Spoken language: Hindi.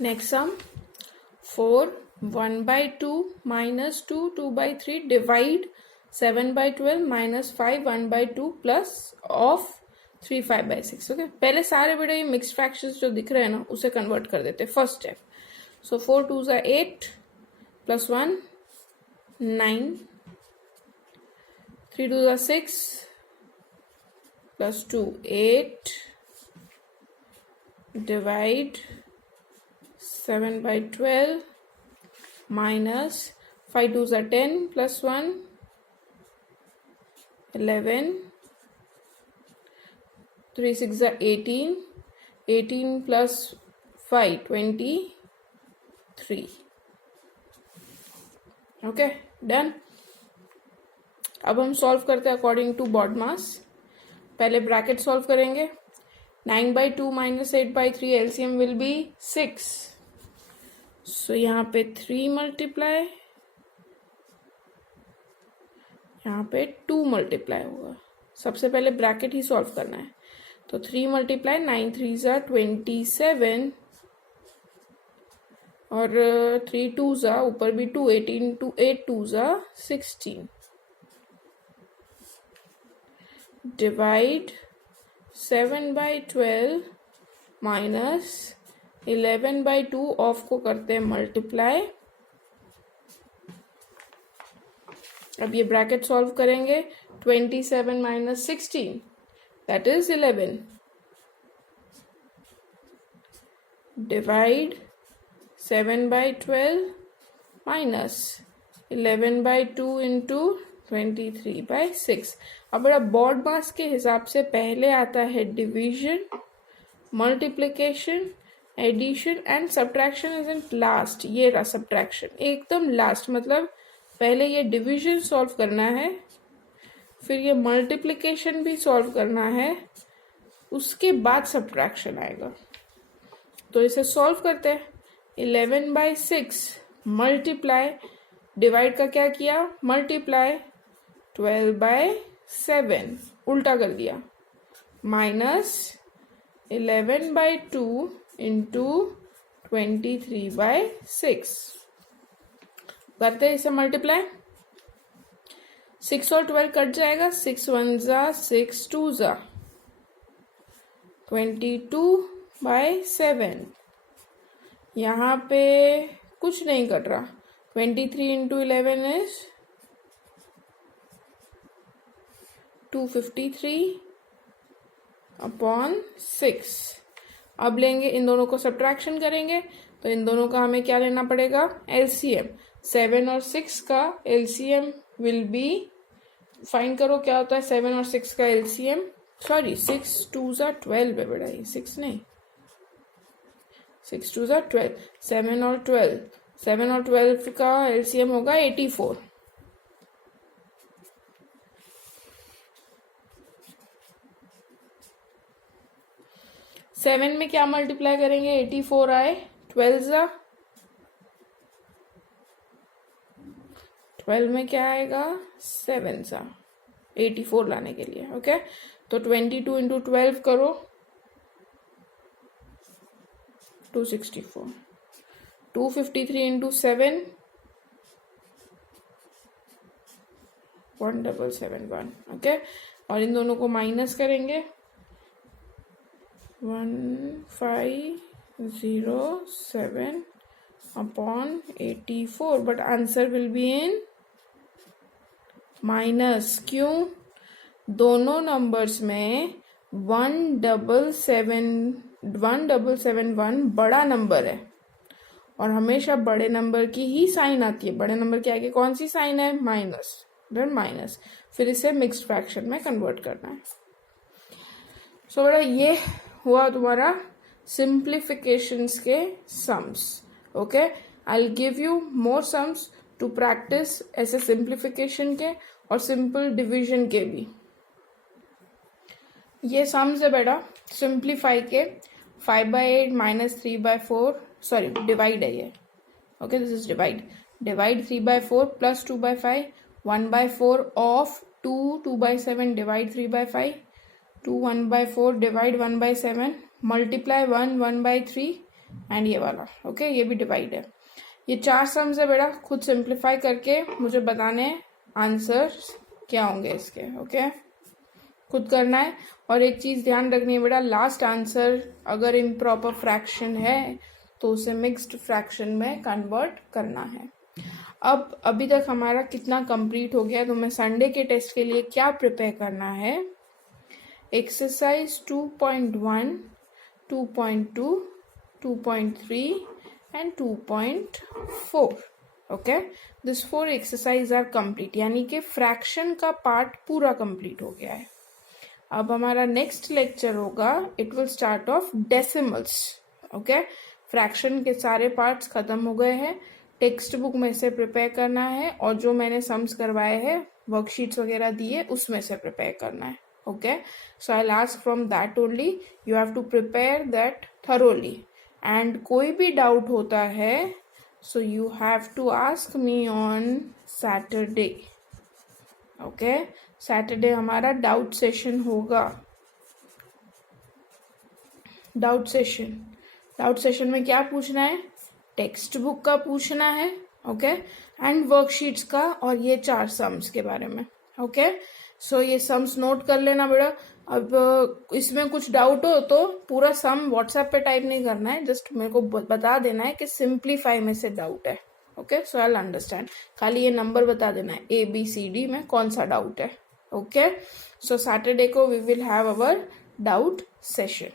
Next sum, 4 1/2 minus 2 2/3 divide 7/12 minus 5 1/2 plus of 3 5/6. Okay, पहले सारे बेटा ये मिक्स फ्रैक्शंस जो दिख रहे हैं ना उसे कन्वर्ट कर देते first step. So 4 2s are 8 plus 1 9, 3 2s are 6 plus 2 8, divide 7/12 minus 5 2s are 10 plus 1 11, 3 6 are 18, 18 plus 5 23. Okay done. अब हम सॉल्व करते हैं अकॉर्डिंग टू BODMAS. पहले ब्रैकेट सॉल्व करेंगे. 9/2 minus 8/3 LCM विल बी 6. सो यहाँ पे 3 मल्टीप्लाई, यहाँ पे 2 मल्टीप्लाई होगा. सबसे पहले ब्रैकेट ही सॉल्व करना है. तो 3 मल्टीप्लाई 9 3s are 27 और 3 2s are ऊपर भी 2 18 2 8 2s are 16. Divide 7/12 minus 11/2 of को करते हैं मल्टीप्लाई. अब ये ब्रैकेट सॉल्व करेंगे. 27 minus 16 that is 11. Divide 7/12 minus 11/2 into 23/6. अब बड़ा BODMAS के हिसाब से पहले आता है division, multiplication, addition and subtraction is in last. ये रहा सब्ट्रैक्शन एकदम लास्ट. मतलब पहले ये डिवीजन सॉल्व करना है, फिर ये मल्टीप्लिकेशन भी सॉल्व करना है, उसके बाद सब्ट्रैक्शन आएगा. तो इसे सॉल्व करते हैं. 11/6 मल्टीप्लाई, डिवाइड का क्या किया मल्टीप्लाई, 12/7 उल्टा कर दिया, माइनस 11/2 इंटू 23/6 करते हैं इसे मल्टीप्लाई. 6 और 12 कट जाएगा. 6 1s are 6 2s are 22/7. यहाँ पे कुछ नहीं कट रहा. 23 इंटू 11 इज 253/6. अब लेंगे इन दोनों को सब्ट्रैक्शन करेंगे. तो इन दोनों का हमें क्या लेना पड़ेगा LCM. 7 और 6 का LCM विल बी, फाइंड करो क्या होता है 7 और 6 का LCM. सॉरी 6 2s are 12 है बेटा, ये 6 नहीं, 6 2s are 12. 7 और 12 का LCM होगा 84. सेवन में क्या मल्टीप्लाई करेंगे 84 आए, 12 में क्या आएगा 7 सा 84 लाने के लिए. ओके तो 22 इंटू 12 करो 264. 253 इंटू 7 1771. ओके और इन दोनों को माइनस करेंगे 1507/84 but answer will be in minus. क्यों? दोनों नंबर्स में 1771 बड़ा नंबर है और हमेशा बड़े नंबर की ही साइन आती है. बड़े नंबर के आगे कौन सी साइन है माइनस, देन माइनस. फिर इसे मिक्स्ड फ्रैक्शन में कन्वर्ट करना है. सो बेटा ये हुआ तुम्हारा सिंप्लीफिकेशंस के sums. Okay I will give you more sums to practise ऐसे सिंप्लीफिकेशन के और सिंपल डिवीजन के भी. ये सम्स है बेटा सिंप्लीफाई के. 5/8 माइनस 3/4 सॉरी डिवाइड है ये. Okay this is divide 3/4 plus 2/5 1/4 of 2/7 divide 3/5 2 1/4 divide 1/7 multiply 1 1/3 and ये वाला, ओके, ये भी डिवाइड है। ये 4 सम्स है बेटा, खुद सिंप्लीफाई करके मुझे बताने आंसर क्या होंगे इसके, ओके, खुद करना है। और एक चीज ध्यान रखनी है बेटा, लास्ट आंसर अगर इम्प्रॉपर फ्रैक्शन है तो उसे मिक्स्ड फ्रैक्शन में कन्वर्ट करना है। अब अभी तक हमारा कितना कंप्लीट हो गया, तो मैं संडे के टेस्ट के लिए क्या प्रिपेयर करना है, exercise 2.1, 2.2, 2.3 and 2.4, okay, this 4 exercise are complete, यानी कि फ्रैक्शन का पार्ट पूरा कंप्लीट हो गया है। अब हमारा नेक्स्ट लेक्चर होगा, it will start of decimals, okay, fraction के सारे पार्ट्स खत्म हो गए हैं, टेक्स्ट बुक में से प्रिपेयर करना है और जो मैंने सम्स करवाए हैं वर्कशीट्स वगैरह दिए उसमें से प्रिपेयर करना है, okay. So I will ask from that only, you have to prepare that thoroughly, and कोई भी डाउट होता है so you have to ask me on Saturday, okay. Saturday हमारा डाउट सेशन होगा। डाउट सेशन में क्या पूछना है, टेक्स्ट बुक का पूछना है, ओके, एंड वर्कशीट्स का और ये 4 सम्स के बारे में, ओके। सो ये सम्स नोट कर लेना बेटा। अब इसमें कुछ डाउट हो तो पूरा सम व्हाट्सएप पे टाइप नहीं करना है, जस्ट मेरे को बता देना है कि सिंप्लीफाई में से डाउट है, okay, so I will understand. खाली ये नंबर बता देना है ABCD में कौन सा डाउट है, ओके। सो सैटरडे को we will have our doubt session.